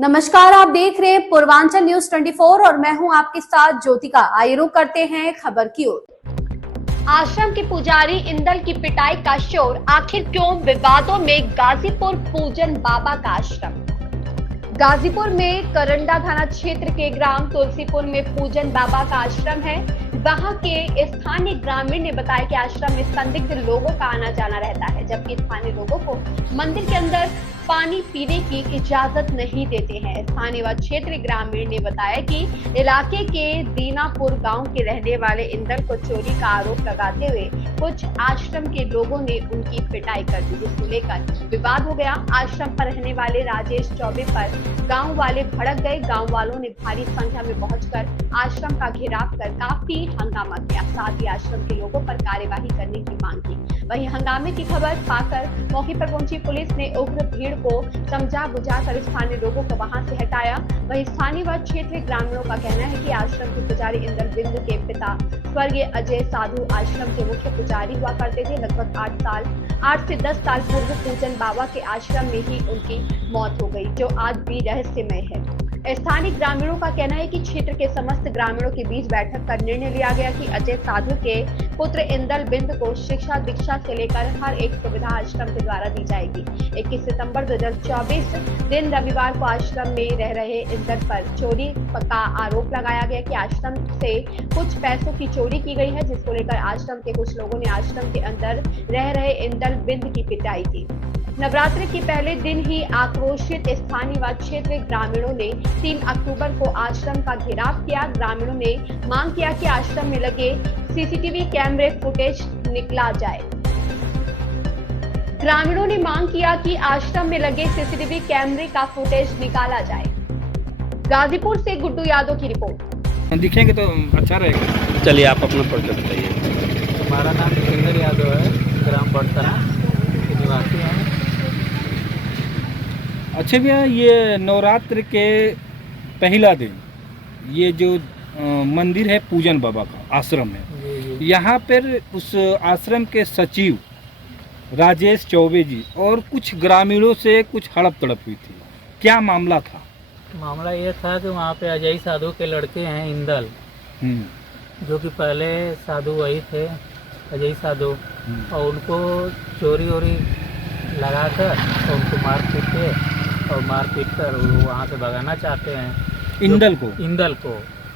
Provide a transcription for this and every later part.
नमस्कार, आप देख रहे हैं पूर्वांचल न्यूज 24 और मैं हूं आपके साथ ज्योतिका। आइए रुक करते हैं खबर की ओर। आश्रम के पुजारी इंदल की पिटाई का शोर, आखिर क्यों विवादों में गाजीपुर पूजन बाबा का आश्रम। गाजीपुर में करंडा थाना क्षेत्र के ग्राम तुलसीपुर में पूजन बाबा का आश्रम है। वहां के स्थानीय ग्रामीण ने बताया कि आश्रम में संदिग्ध लोगों का आना जाना रहता है, जबकि स्थानीय लोगों को मंदिर के अंदर पानी पीने की इजाजत नहीं देते हैं। स्थानीय व क्षेत्रीय ग्रामीण ने बताया कि इलाके के दीनापुर गांव के रहने वाले इंदल को चोरी का आरोप लगाते हुए कुछ आश्रम के लोगों ने उनकी पिटाई कर दी, जिसको लेकर विवाद हो गया। आश्रम पर रहने वाले राजेश चौबे पर गांव वाले भड़क गए। गांव वालों ने भारी संख्या में पहुंचकर आश्रम का घेराव कर काफी हंगामा किया, साथ ही आश्रम के लोगों पर कार्यवाही करने की मांग की। वहीं हंगामे की खबर पाकर मौके पर पहुंची पुलिस ने उग्र भीड़ को समझा बुझाकर स्थानीय लोगों को वहां से हटाया। वहीं स्थानीय व क्षेत्रीय ग्रामीणों का कहना है कि आश्रम के पुजारी इंदल बिंद के पिता स्वर्गीय अजय साधु आश्रम के मुख्य पुजारी हुआ करते थे। लगभग 8 से 10 साल पूर्व पूजन बाबा के आश्रम में ही उनकी मौत हो गई, जो आज भी रहस्यमय है। स्थानीय ग्रामीणों का कहना है कि क्षेत्र के समस्त ग्रामीणों के बीच बैठक कर निर्णय लिया गया कि अजय साधु के पुत्र इंदल बिंद को शिक्षा दीक्षा से लेकर हर एक सुविधा आश्रम के द्वारा दी जाएगी। 21 सितंबर 2024 दिन रविवार को आश्रम में रह रहे इंदल पर चोरी का आरोप लगाया गया कि आश्रम से कुछ पैसों की चोरी की गई है, जिसको लेकर आश्रम के कुछ लोगों ने आश्रम के अंदर रह रहे इंदल बिंद की पिटाई की। नवरात्रि के पहले दिन ही आक्रोशित स्थानीय व क्षेत्रीय ग्रामीणों ने 3 अक्टूबर को आश्रम का घेराव किया। ग्रामीणों ने मांग किया कि आश्रम में लगे सीसीटीवी कैमरे फुटेज निकाला जाए। ग्रामीणों ने मांग किया कि आश्रम में लगे सीसीटीवी कैमरे का फुटेज निकाला जाए। गाजीपुर से गुड्डू यादव की रिपोर्ट। दिखेंगे तो अच्छा रहेगा। चलिए आप अपना परिचय बताइए। हमारा नाम जितेंद्र यादव है, ग्राम बड़सरा के निवासी हैं। अच्छा भैया, ये नवरात्र के पहला दिन ये जो मंदिर है पूजन बाबा का आश्रम है, यहाँ पर उस आश्रम के सचिव राजेश चौबे जी और कुछ ग्रामीणों से कुछ हड़प तड़प हुई थी। क्या मामला था? मामला ये था कि वहाँ पे अजय साधु के लड़के हैं इंदल, जो कि पहले साधु वही थे अजय साधु, और उनको चोरी वोरी लगाकर और उनको मार पीट कर वहाँ से भगाना चाहते हैं इंदल को,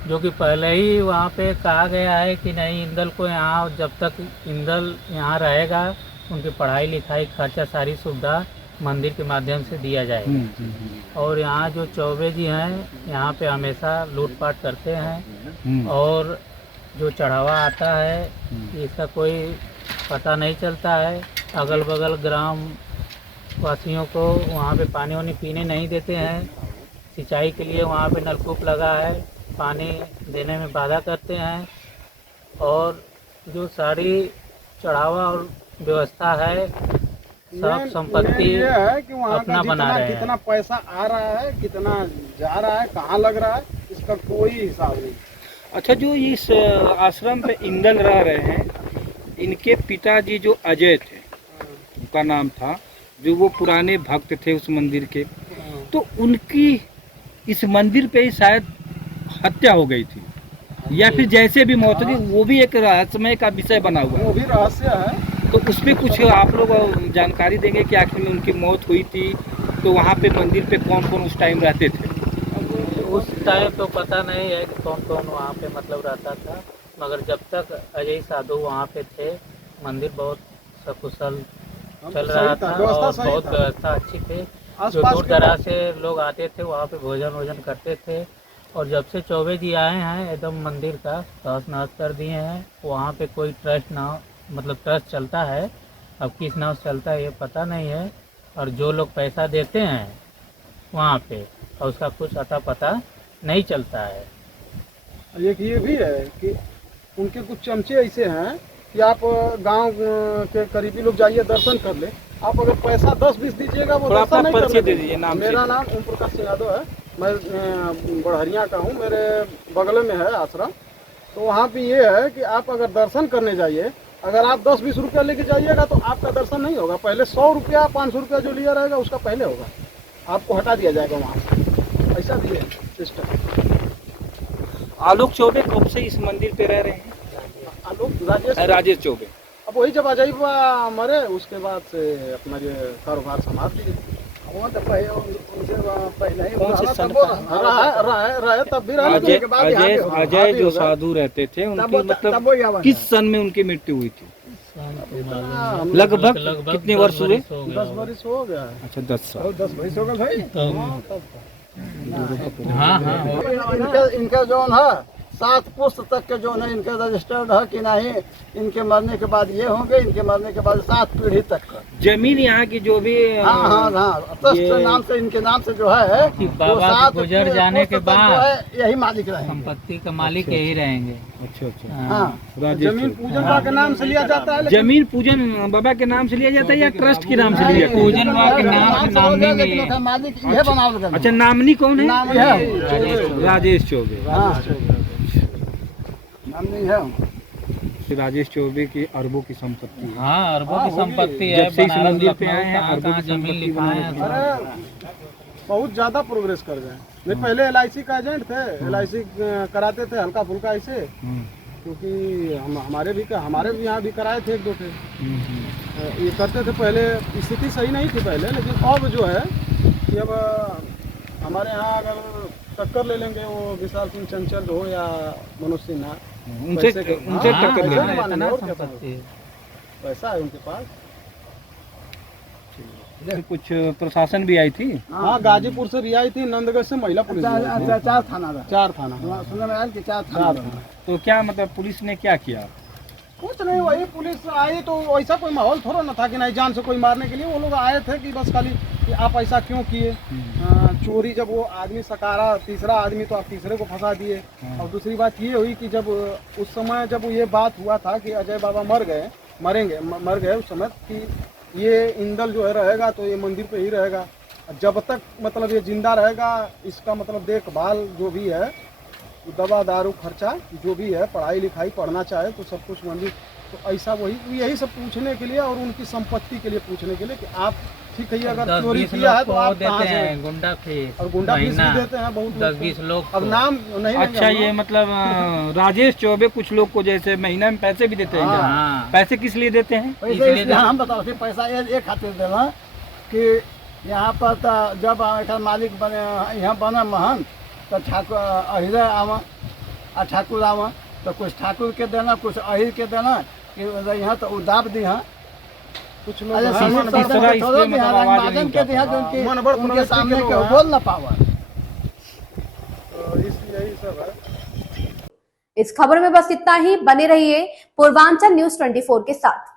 जो कि पहले ही वहाँ पे कहा गया है कि नहीं, इंदल को यहाँ जब तक इंदल यहाँ रहेगा उनकी पढ़ाई लिखाई खर्चा सारी सुविधा मंदिर के माध्यम से दिया जाएगा। और यहाँ जो चौबे जी हैं यहाँ पे हमेशा लूटपाट करते हैं और जो चढ़ावा आता है इसका कोई पता नहीं चलता है। अगल बगल ग्राम वासियों को वहाँ पे पानी वानी पीने नहीं देते हैं। सिंचाई के लिए वहाँ पे नलकूप लगा है, पानी देने में बाधा करते हैं। और जो सारी चढ़ावा और व्यवस्था है सब संपत्ति है कि वहाँ अपना बना रहे हैं। कितना पैसा आ रहा है, कितना जा रहा है, कहाँ लग रहा है, इसका कोई हिसाब नहीं। अच्छा, जो इस आश्रम पे इंदल रह रहे हैं, इनके पिताजी जो अजय थे, उनका नाम था, जो वो पुराने भक्त थे उस मंदिर के, तो उनकी इस मंदिर पे ही शायद हत्या हो गई थी, या फिर जैसे भी मौत हुई वो भी एक रहस्यमय का विषय बना हुआ है। वो भी रहस्य है। तो उस पर कुछ आप लोग जानकारी देंगे कि आखिर में उनकी मौत हुई थी तो वहाँ पे मंदिर पे कौन कौन उस टाइम रहते थे? उस टाइम तो पता नहीं है कि कौन कौन वहाँ पे मतलब रहता था, मगर जब तक अजय साधु वहाँ पे थे मंदिर बहुत सकुशल चल रहा था और बहुत व्यवस्था अच्छी थी। जो दूर दराज से लोग आते थे वहाँ पे भोजन करते थे। और जब से चौबे जी आए हैं एकदम मंदिर का तहस नहस कर दिए हैं। वहाँ पे कोई ट्रस्ट चलता है, अब किस नाम से चलता है ये पता नहीं है। और जो लोग पैसा देते हैं वहाँ पे और उसका कुछ अता पता नहीं चलता है। एक ये भी है कि उनके कुछ चमचे ऐसे हैं कि आप गांव के करीबी लोग जाइए दर्शन कर ले, आप अगर पैसा 10-20 दीजिएगा वो दर्शन नहीं कर दीजिए। नाम मेरा नाम ओम प्रकाश यादव है, मैं बढ़हरिया का हूँ, मेरे बगल में है आश्रम। तो वहाँ पे ये है कि आप अगर दर्शन करने जाइए, अगर आप 10-20 रुपया लेके जाइएगा तो आपका दर्शन नहीं होगा। पहले 100 रुपया 500 रुपया जो लिया रहेगा उसका पहले होगा, आपको हटा दिया जाएगा वहाँ से। ऐसा भी है सिस्टम। आलोक चौबे कब से इस मंदिर पे रह रहे हैं? आलोक राजेश राजेश चौबे। अब वही जब अजय बा मरे उसके बाद से अपना ये कारोबार संभाल दिए। वो तो पहले ही कौन से सन रहा तब भी रहा, अजय अजय अजय जो साधु रहते थे उनकी मतलब किस सन में उनकी मृत्यु हुई थी? लगभग कितने वर्ष हुए? 10 वर्ष हो गया है। अच्छा 10 साल। 10 वर्ष हो गए भाई। हाँ हाँ इनका जो है 7 पुस्त तक के जो है इनके रजिस्टर्ड है कि नहीं, इनके मरने के बाद ये होंगे, इनके मरने के बाद 7 पीढ़ी तक का जमीन यहाँ की जो भी हाँ ट्रस्ट नाम से इनके नाम से जो है कि बाबा के गुजर जाने के बाद यही मालिक रहेंगे, संपत्ति का मालिक यही रहेंगे। अच्छा अच्छा। हाँ जमीन पूजन बाबा के नाम से लिया जाता है। जमीन पूजन बाबा के नाम से लिया जाता है या ट्रस्ट के नाम से लिया जाता है? पूजन बाबा के नाम से नामनी नहीं है। मालिक यह बनाओ। अच्छा नामनी कौन है? नाम है राजेश चौबे। नाम नहीं है। राजेश चौबे की अरबों की संपत्ति है। हाँ अरबों की संपत्ति है। जब से इस बनारस, मंदिर पे लखनऊ, आए हैं कहाँ अरबों कहाँ की जमीन संपत्ति लिखा है। अरे बहुत ज्यादा प्रोग्रेस कर गए। मैं पहले LIC का एजेंट थे, LIC कराते थे हल्का फुल्का ऐसे, क्योंकि हमारे भी यहाँ भी कराए थे 1-2 थे। ये करते थे पहले, स्थिति सही नहीं थी पहले, लेकिन अब जो है कि अब हमारे यहाँ अगर टक्कर ले लेंगे वो विशाल सिंह चंचल हो या मनोज सिन्हा, उनसे टक्कर ले हाँ, रहे हैं। और क्या पैसा है उनके पास। कुछ प्रशासन भी आई थी। हाँ गाजीपुर से रियाई थी, नंदगढ़ से महिला पुलिस। 4 थाना सुनने में आया कि 4 थाना। तो क्या मतलब पुलिस ने क्या किया? कुछ नहीं, वही पुलिस आई तो ऐसा कोई माहौल थोड़ा ना था कि नहीं जान से कोई मारने के लिए। वो लोग आए थे कि बस खाली कि आप ऐसा क्यों किए। चोरी जब वो आदमी सकारा, तीसरा आदमी तो आप तीसरे को फंसा दिए। और दूसरी बात ये हुई कि जब उस समय जब ये बात हुआ था कि अजय बाबा मर गए उस समय कि ये इंदल जो है रहेगा तो ये मंदिर पे ही रहेगा। जब तक मतलब ये जिंदा रहेगा इसका मतलब देखभाल जो भी है, दवा दारू खर्चा जो भी है, पढ़ाई लिखाई पढ़ना चाहे तो सब कुछ मंदिर। तो ऐसा वही यही सब पूछने के लिए और उनकी संपत्ति के लिए पूछने के लिए कि आप ठीक है अगर चोरी किया है तो आप कहाँ से, गुंडा फीस, और गुंडा फीस भी देते हैं बहुत 10-20 लोग। अब नाम नहीं। अच्छा ये मतलब राजेश चौबे कुछ लोग को जैसे महीना में पैसे भी देते हैं क्या? हाँ। पैसे किस लिए देते हैं? इसलिए हम बताओ कि पैसा ये खातिर देना कि यहाँ पर जब एक मालिक बने, यहाँ बना महंत तो ठाकुर अहिर आवा आ ठाकुर आवा तो कुछ ठाकुर के देना, कुछ अहिर के देना कि यहाँ तो उदाब दी। हाँ कुछ लोग उनके सामने बोल ना पावा। यही सब है। इस खबर में बस इतना ही। बने रहिए पूर्वांचल न्यूज़ 24 के साथ।